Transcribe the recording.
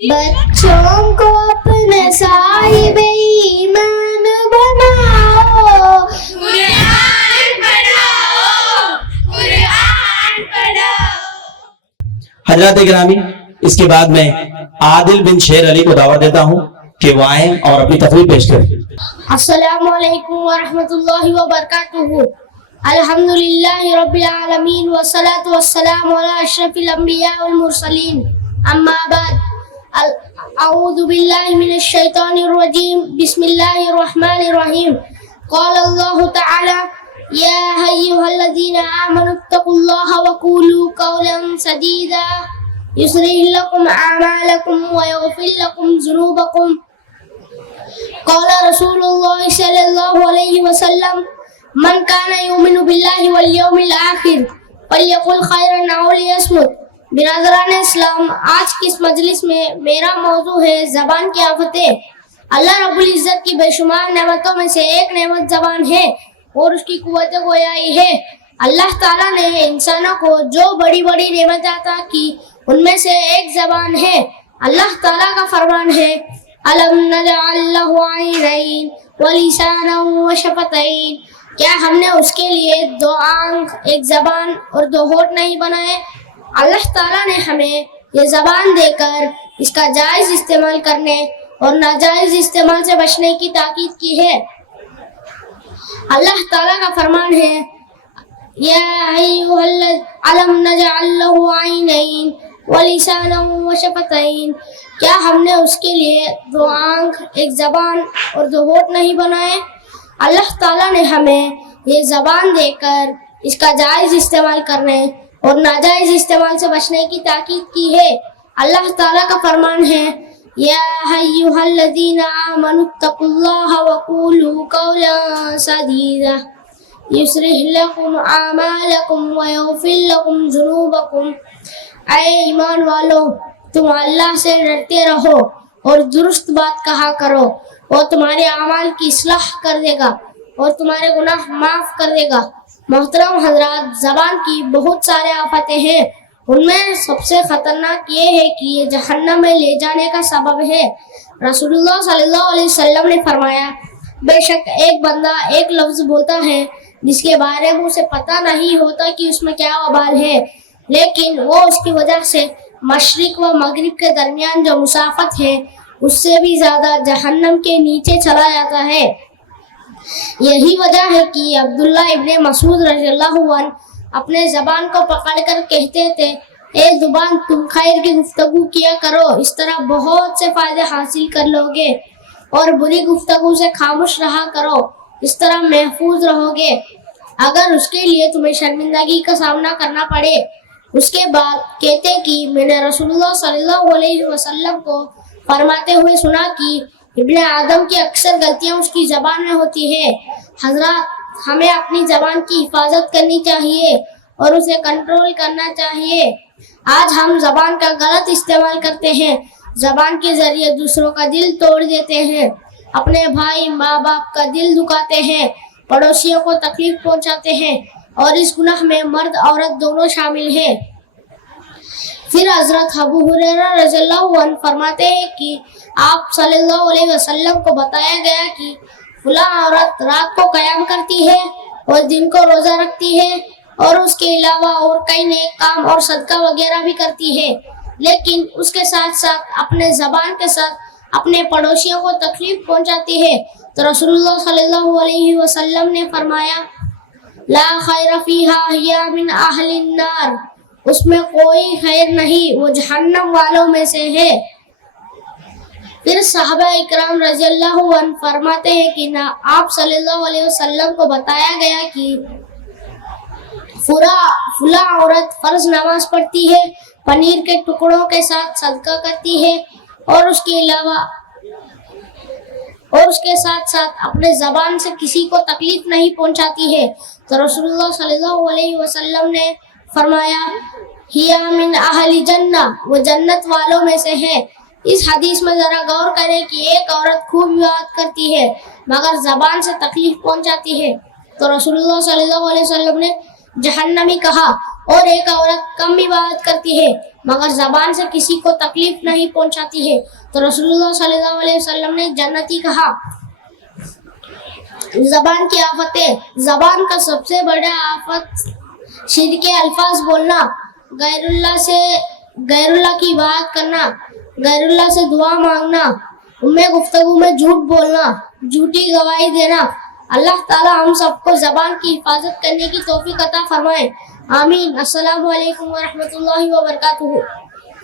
بچوں کو اپنے صاحب ایمان بناؤ، قرآن پڑھاؤ، قرآن پڑھاؤ۔ حضرات گرامی، اس کے بعد میں عادل بن شیر علی کو دعوت دیتا ہوں کہ وہ آئیں اور اپنی تقریر پیش کریں۔ السلام علیکم ورحمۃ اللہ وبرکاتہ۔ الحمدللہ رب العالمین والصلاة والسلام علی اشرف الانبیاء والمرسلین، اما بعد، اعوذ باللہ من الشیطان الرجیم، بسم اللہ الرحمن الرحیم۔ قال اللہ تعالی یا ایھا الذین آمنوا اتقوا اللہ وقولوا قولا سدیدا یصلح لکم اعمالکم ویغفر لکم ذنوبکم۔ قال رسول اللہ صلی اللہ علیہ وسلم من کان یؤمن باللہ والیوم الآخر فلیقل خیرا او لیصمت۔ برادران اسلام، آج کی اس مجلس میں میرا موضوع ہے زبان کی آفتیں۔ اللہ رب العزت کی بے شمار نعمتوں میں سے ایک نعمت زبان ہے اور اس کی قوت گویائی ہے۔ اللہ تعالیٰ نے انسانوں کو جو بڑی بڑی نعمت عطا کی ان میں سے ایک زبان ہے۔ اللہ تعالیٰ کا فرمان ہے أَلَمْ نَجْعَلْ لَهُ عَيْنَيْنِ وَلِسَانًا وَشَفَتَيْنِ، کیا ہم نے اس کے لیے دو آنکھ، ایک زبان اور دو ہونٹ نہیں بنائے؟ اللہ تعالیٰ نے ہمیں یہ زبان دے کر اس کا جائز استعمال کرنے اور ناجائز استعمال سے بچنے کی تاکید کی ہے۔ اللہ تعالیٰ کا فرمان ہے یا ایھا أَلَمْ نَجْعَلْ لَهُ عَيْنَيْنِ وَلِسَانًا وَشَفَتَيْنِ، کیا ہم نے اس کے لیے دو آنکھ، ایک زبان اور دو ہونٹ نہیں بنائے؟ اللہ تعالیٰ نے ہمیں یہ زبان دے کر اس کا جائز استعمال کرنے اور ناجائز استعمال سے بچنے کی تاکید کی ہے۔ اللہ تعالیٰ کا فرمان ہے یا ایھا الذین آمنوا اتقوا اللہ وقولوا قولا سدیدا یصلح لکم اعمالکم ویغفر لکم ذنوبکم۔ اے ایمان والو، تم اللہ سے ڈرتے رہو اور درست بات کہا کرو، وہ تمہارے اعمال کی اصلاح کر دے گا اور تمہارے گناہ معاف کر دے گا۔ محترم حضرات، زبان کی بہت سارے آفتیں ہیں، ان میں سب سے خطرناک یہ ہے کہ یہ جہنم میں لے جانے کا سبب ہے۔ رسول اللہ صلی اللہ علیہ وسلم نے فرمایا بے شک ایک بندہ ایک لفظ بولتا ہے جس کے بارے میں اسے پتہ نہیں ہوتا کہ اس میں کیا وبال ہے، لیکن وہ اس کی وجہ سے مشرق و مغرب کے درمیان جو مسافت ہے اس سے بھی زیادہ جہنم کے نیچے چلا جاتا ہے۔ یہی وجہ ہے کہ عبداللہ ابن مسعود رضی اللہ عنہ اپنے زبان کو پکڑ کر کہتے تھے اے زبان، تم خیر کی گفتگو کیا کرو، اس طرح بہت سے فائدے حاصل کر لو گے، اور بری گفتگو سے خاموش رہا کرو، اس طرح محفوظ رہو گے اگر اس کے لیے تمہیں شرمندگی کا سامنا کرنا پڑے۔ اس کے بعد کہتے کہ میں نے رسول اللہ صلی اللہ علیہ وسلم کو فرماتے ہوئے سنا کہ ابن آدم کی اکثر غلطیاں اس کی زبان میں ہوتی ہے۔ حضرات، ہمیں اپنی زبان کی حفاظت کرنی چاہیے اور اسے کنٹرول کرنا چاہیے۔ آج ہم زبان کا غلط استعمال کرتے ہیں، زبان کے ذریعے دوسروں کا دل توڑ دیتے ہیں، اپنے بھائی ماں باپ کا دل دکھاتے ہیں، پڑوسیوں کو تکلیف پہنچاتے ہیں، اور اس گناہ میں مرد عورت دونوں شامل ہیں۔ پھر حضرت ابو ہریرہ رضی اللہ عنہ فرماتے ہیں کہ آپ صلی اللہ علیہ وسلم کو بتایا گیا کہ فلاں عورت رات کو قیام کرتی ہے اور دن کو روزہ رکھتی ہے اور اس کے علاوہ اور کئی نیک کام اور صدقہ وغیرہ بھی کرتی ہے، لیکن اس کے ساتھ ساتھ اپنے زبان کے ساتھ اپنے پڑوسیوں کو تکلیف پہنچاتی ہے۔ تو رسول اللہ صلی اللہ علیہ وسلم نے فرمایا لا خیر فیہا ہی من اہل النار، اس میں کوئی خیر نہیں، وہ جہنم والوں میں سے ہے۔ پھر صحابہ اکرام رضی اللہ عنہ فرماتے ہیں کہ آپ صلی اللہ علیہ وسلم کو بتایا گیا کہ فلاں عورت فرض نماز پڑھتی ہے، پنیر کے ٹکڑوں کے ساتھ صدقہ کرتی ہے، اور اس کے علاوہ اور اس کے ساتھ ساتھ اپنے زبان سے کسی کو تکلیف نہیں پہنچاتی ہے۔ تو رسول اللہ صلی اللہ علیہ وسلم نے فرمایا ہی من اہل جنہ، وہ جنت والوں میں سے ہے۔ اس حدیث میں ذرا غور کریں کہ ایک عورت خوب عبادت کرتی ہے مگر زبان سے تکلیف پہنچاتی ہے تو رسول اللہ صلی اللہ علیہ وسلم نے جہنمی کہا، اور ایک عورت کم عبادت کرتی ہے مگر زبان سے کسی کو تکلیف نہیں پہنچاتی ہے. تو رسول اللہ صلی اللہ علیہ وسلم نے جنتی کہا. زبان کی آفتیں. زبان کا سب سے بڑا آفت شرک کے الفاظ بولنا, غیر اللہ کی بات کرنا, غیر اللہ سے دعا مانگنا, گفتگو میں جھوٹ بولنا, جھوٹی گواہی دینا. اللہ تعالی ہم سب کو زبان کی حفاظت کرنے کی توفیق عطا فرمائے. آمین. السلام علیکم ورحمۃ اللہ وبرکاتہ.